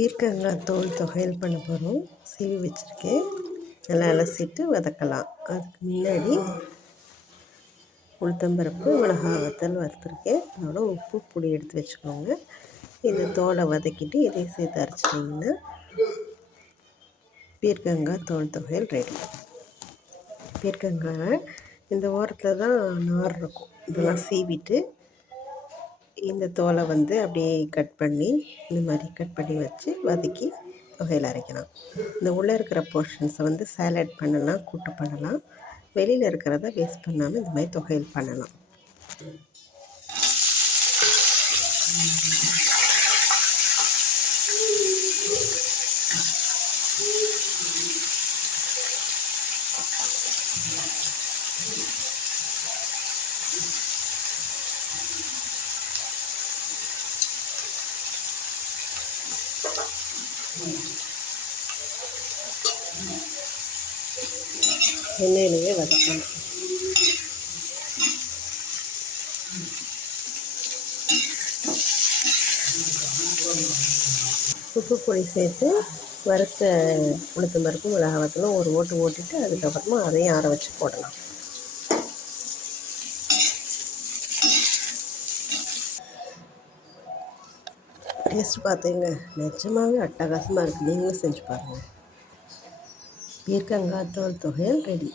பீர்க்கங்காய் தோல் தொகையல் பண்ண போகிறோம் சீவி வச்சுருக்கேன். நல்லா அலசிட்டு வதக்கலாம். அதுக்கு முன்னாடி உளுத்தம்பருப்பு மிளகா வத்தல் வறுத்துருக்கேன். அதோட உப்பு பொடி எடுத்து வச்சுக்கோங்க. இந்த தோலை வதக்கிட்டு இதையும் சேர்த்து அரைச்சிட்டிங்கன்னா பீர்க்கங்காய் தோல் தொகையல் ரெடி பீர்க்கங்காய் இந்த ஓரத்தில் தான் நார் இருக்கும். இதெல்லாம் சீவிட்டு இந்த தோலை வந்து அப்படியே கட் பண்ணி இந்த மாதிரி கட் பண்ணி வச்சு வதக்கி தொகையில் அரைக்கலாம். இந்த உள்ளே இருக்கிற போர்ஷன்ஸை வந்து சேலட் பண்ணலாம் கூட்டு பண்ணலாம். வெளியில் இருக்கிறத வேஸ்ட் பண்ணாமல் இந்த மாதிரி தொகையில் பண்ணலாம். எண்ணெயிலேயே வதக்கணும். உப்பு பொடி சேர்த்து வறுத்த உளுத்தம் பருப்பு மிளகாவத்தெல்லாம் ஒரு ஓட்டு ஓட்டிட்டு அதுக்கப்புறமா அதையும் ஆற வச்சு போடலாம். டேஸ்ட் பார்த்தீங்க. நிஜமாகவே அட்டகாசமாக இருக்குது நீங்களும் செஞ்சு பாருங்கள் பீர்க்கங்காய் தோல் தொகையல் ரெடி.